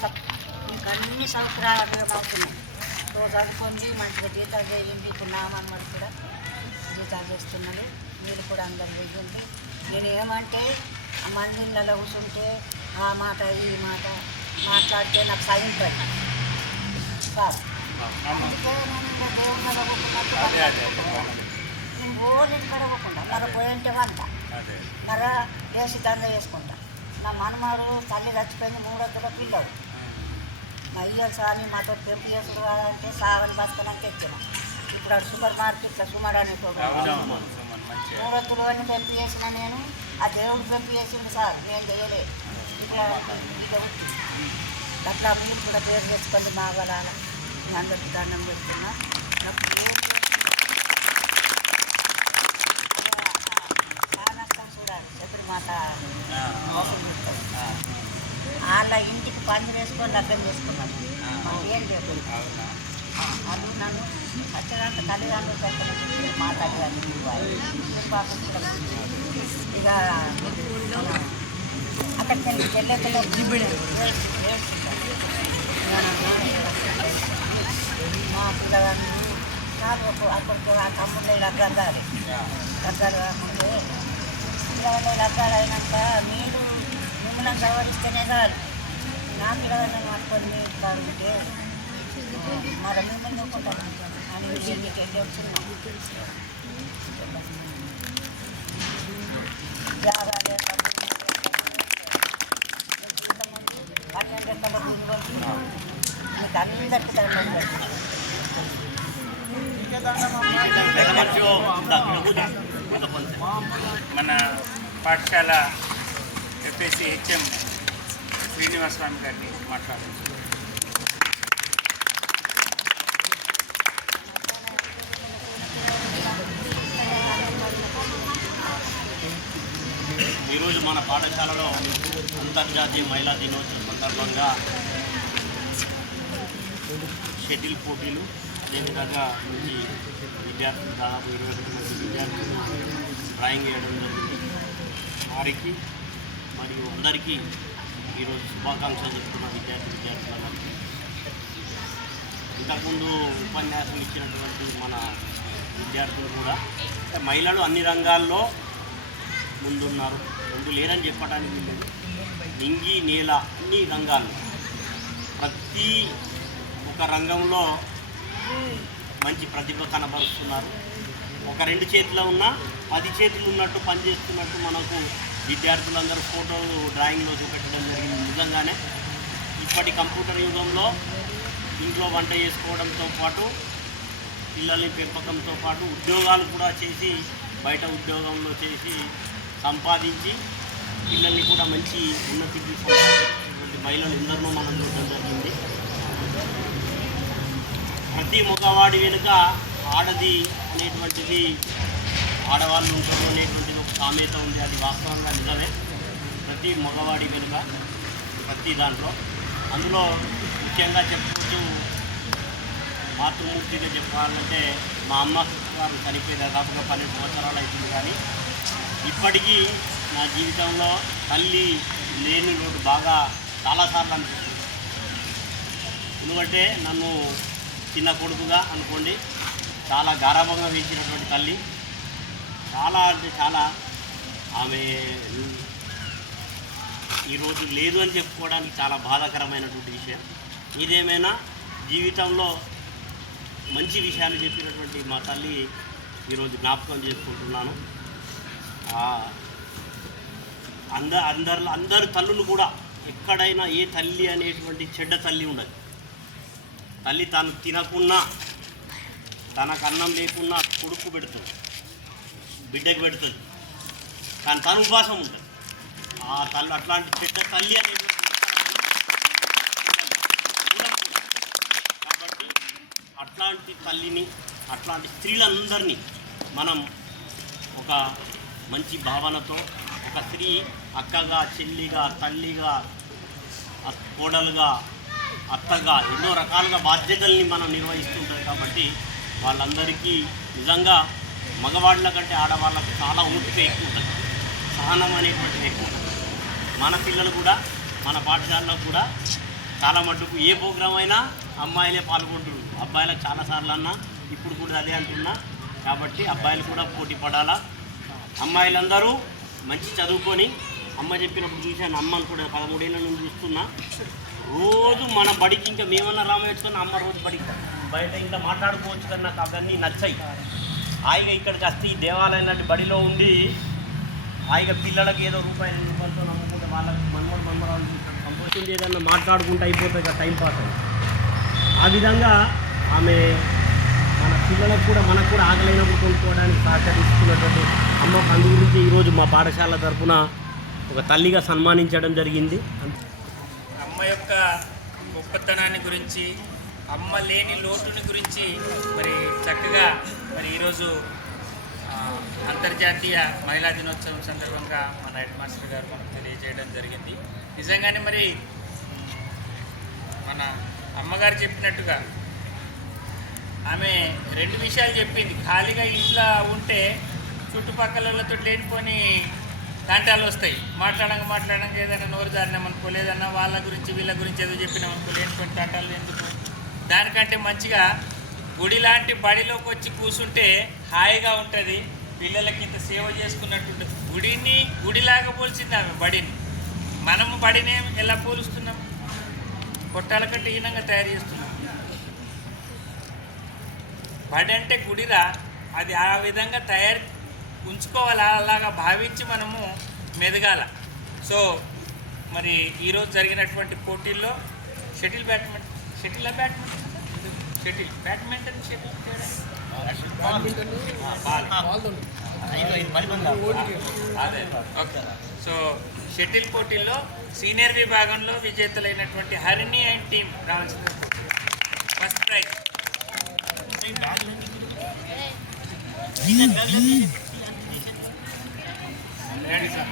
మొత్తం మీకు అన్ని సౌకర్యాలు అవుతున్నాయి. చదువుకొని మంచిగా జీతాలు చేయండి. ఇప్పుడు నా మనమడు కూడా జీతాలు చేస్తున్నాడు. మీరు కూడా అందరు వెయ్యండి. నేను ఏమంటే మంది ఇళ్ళలో కూర్చుంటే ఆ మాట ఈ మాట మాట్లాడితే నాకు సహింపదు కాదు. అందుకే నేను ఇంకా దేవుని మీద ఒప్పుకున్నట్టు నేను రోజు ఇంటికాడ పోకుండా మరో పోయింటే వంట మరో వేసి దంద చేసుకుంటా. నా మనమారు తల్లి చచ్చిపోయింది 3 వందల పిల్లలు. మా సారి మాతో పెంపు చేసుకోవాలంటే సాగని బతకడానికి తెచ్చిన. ఇప్పుడు అటు సూపర్ మార్కెట్లో సుమారు అనేటోడు 3 వందలు అని పెంపు చేసిన. నేను ఆ దేవుడు పెంపు చేసిండు సార్, నేను చేయలేదు. అట్లా మీరు కూడా పేరు తెచ్చుకోండి. మాగలాల మీ అందరికీ దండం పెడుతున్నా. నాకు మాట మోసం చేస్తారు. వాళ్ళ ఇంటికి పని వేసుకొని లగ్గం చేసుకున్నాను. ఏం చెప్పండి వాళ్ళు నన్ను ఖచ్చితంగా తల్లిదండ్రులు పెట్టలేదు. మా తల్లిదండ్రులు ఇక అక్కడికి వెళ్ళేందులో మా పిల్లగాళ్ళు నాకు అక్కడికి ఆ తమ్ముళ్ళు లగ్గాలి కాకుంటే లగ్గాలు అయినాక మీరు మిమ్మల్ని సవరిస్తేనే కాదు. నా పిల్లగాళ్ళని పట్టుకొని మీరు కాకుంటే మరి మిమ్మల్ని ఒప్పుకుంటాను అని మీకు వెళ్ళి వచ్చినాం. జాగాలే మీకు అందరికీ మన పాఠశాల ఎఫ్ఎస్సి హెచ్ఎం శ్రీనివాసరావు గారిని మాట్లాడారు. ఈరోజు మన పాఠశాలలో అంతర్జాతీయ మహిళా దినోత్సవం సందర్భంగా షటిల్ పోటీలు, అదేవిధంగా మంచి విద్యార్థులు దాదాపు 20 మంది విద్యార్థులు డ్రాయింగ్ వేయడం జరిగింది. వారికి మరియు అందరికీ ఈరోజు శుభాకాంక్షలు చెప్తున్న విద్యార్థులందరికీ. ఇంతకుముందు ఉపన్యాసం ఇచ్చినటువంటి మన విద్యార్థులు కూడా మహిళలు అన్ని రంగాల్లో ముందున్నారు. ముందు లేరని చెప్పడానికి లేదు. నింగి నేల అన్ని రంగాల్లో ప్రతి ఒక రంగంలో మంచి ప్రతిభ కనబరుస్తున్నారు. ఒక 2 చేతులు ఉన్నా 10 చేతులు ఉన్నట్టు పనిచేస్తున్నట్టు మనకు విద్యార్థులందరూ ఫోటోలు డ్రాయింగ్లో చూపెట్టడం జరిగింది. నిజంగానే ఇప్పటి కంప్యూటర్ యుగంలో ఇంట్లో వంట చేసుకోవడంతో పాటు పిల్లల్ని పెంపకంతో పాటు ఉద్యోగాలు కూడా చేసి బయట ఉద్యోగంలో చేసి సంపాదించి పిల్లల్ని కూడా మంచి ఉన్నతికి తీసుకున్నటువంటి మహిళలు ఎందరినో మనం చూడడం జరిగింది. ప్రతి మగవాడి వెనుక ఆడది అనేటువంటిది, ఆడవాళ్ళు ఉంటారు అనేటువంటిది ఒక సామెత ఉంది. అది వాస్తవంగా నిజమే. ప్రతి మగవాడి వెనుక ప్రతి దాంట్లో అందులో ముఖ్యంగా చెప్పుకోవచ్చు, మాతృమూర్తిగా చెప్పాలంటే మా అమ్మ గారు చనిపోయి దాదాపుగా 12 సంవత్సరాలు అవుతుంది. కానీ ఇప్పటికీ నా జీవితంలో తల్లి లేని లోటు బాగా చాలాసార్లు అనిపిస్తుంది. ఎందుకంటే నన్ను చిన్న కొడుకుగా అనుకోండి చాలా గారాభంగా పెంచినటువంటి తల్లి, చాలా అంటే చాలా, ఆమె ఈరోజు లేదు అని చెప్పుకోవడానికి చాలా బాధాకరమైనటువంటి విషయం. ఇదేమైనా జీవితంలో మంచి విషయాలు చెప్పినటువంటి మా తల్లి ఈరోజు జ్ఞాపకం చేసుకుంటున్నాను. అందరు తల్లులు కూడా ఎక్కడైనా ఏ తల్లి అనేటువంటి చెడ్డ తల్లి ఉండదు. తల్లి తను తినకున్నా, తనకు అన్నం లేకున్నా కొడుకు పెడుతుంది, బిడ్డకు పెడుతుంది, కానీ తను ఉపవాసం ఉంటుంది. ఆ తల్లి అట్లాంటి చెడ్డ తల్లి అనేటువంటి కాబట్టి అట్లాంటి తల్లిని, అట్లాంటి స్త్రీలందరినీ మనం ఒక మంచి భావనతో, ఒక స్త్రీ అక్కగా, చెల్లిగా, తల్లిగా, కోడలుగా, అత్తగా ఎన్నో రకాలుగా బాధ్యతల్ని మనం నిర్వహిస్తుంటాం. కాబట్టి వాళ్ళందరికీ నిజంగా మగవాళ్ళ కంటే ఆడవాళ్ళకు చాలా ఓపిక ఎక్కువ ఉంటుంది, సహనం అనేటువంటిది ఎక్కువ ఉంటుంది. మన పిల్లలు కూడా మన పాఠశాలలో కూడా చాలా మటుకు ఏ ప్రోగ్రాం అయినా అమ్మాయిలే పాల్గొంటున్నారు. అబ్బాయిలకు చాలాసార్లు అన్నా, ఇప్పుడు కూడా అదే అంటున్నా. కాబట్టి అబ్బాయిలు కూడా పోటీ పడాలా. అమ్మాయిలందరూ మంచి చదువుకొని, అమ్మ చెప్పినప్పుడు చూశాను, అమ్మను కూడా 13 ఏళ్ళ నుంచి చూస్తున్నా. రోజు మన బడికి ఇంకా మేమన్నా రామేసుకున్న అమ్మ రోజు బడికి బయట ఇంకా మాట్లాడుకోవచ్చు కానీ నాకు అవన్నీ నచ్చాయి. హాయిగా ఇక్కడికి వస్తే ఈ దేవాలయం లాంటి బడిలో ఉండి హాయిగా పిల్లలకి ఏదో రూపాయలు రూపాయలతో నమ్ముకుంటే వాళ్ళకి మనమరాలు సంతోషించి ఏదన్నా మాట్లాడుకుంటూ అయిపోతుంది కదా, టైంపాస్ అని. ఆ విధంగా ఆమె మన పిల్లలకు కూడా మనకు కూడా ఆగలైనప్పుడు కొనుక్కోవడానికి సహకరిస్తున్నటువంటి అమ్మకు అందు గురించి ఈరోజు మా పాఠశాల తరఫున ఒక తల్లిగా సన్మానించడం జరిగింది. అమ్మ యొక్క గొప్పతనాన్ని గురించి, అమ్మ లేని లోటుని గురించి మరి చక్కగా మరి ఈరోజు అంతర్జాతీయ మహిళా దినోత్సవం సందర్భంగా మన హెడ్ మాస్టర్ గారు మనకు తెలియజేయడం జరిగింది. నిజంగానే మరి మన అమ్మగారు చెప్పినట్టుగా ఆమె 2 విషయాలు చెప్పింది. ఖాళీగా ఇంట్లో ఉంటే చుట్టుపక్కలతో లేనిపోని తంటాలు వస్తాయి. మాట్లాడంగా ఏదైనా నోరు జారినామనుకో, లేదన్నా వాళ్ళ గురించి వీళ్ళ గురించి ఏదో చెప్పినామనుకో, లేనిపోయిన తంటాలు ఎందుకు? దానికంటే మంచిగా గుడి లాంటి బడిలోకి వచ్చి కూర్చుంటే హాయిగా ఉంటుంది. పిల్లలకి ఇంత సేవ చేసుకున్నట్టు ఉంటుంది. గుడిని గుడిలాగా పోల్చింది ఆమె బడిని. మనము బడిని ఎలా పోలుస్తున్నాం? కొట్టాల కంటే హీనంగా తయారు చేస్తున్నాం. బడి అంటే గుడిరా, అది ఆ విధంగా ఉంచుకోవాలి. అలాగా భావించి మనము మెదగాల. సో మరి ఈరోజు జరిగినటువంటి పోటీల్లో బ్యాడ్మింటన్ అదే ఓకే. సో షటిల్ పోటీల్లో సీనియర్ విభాగంలో విజేతలైనటువంటి హరిణి అండ్ టీమ్ రావాల్సింది ఫస్ట్ ప్రైజ్. Ready sir.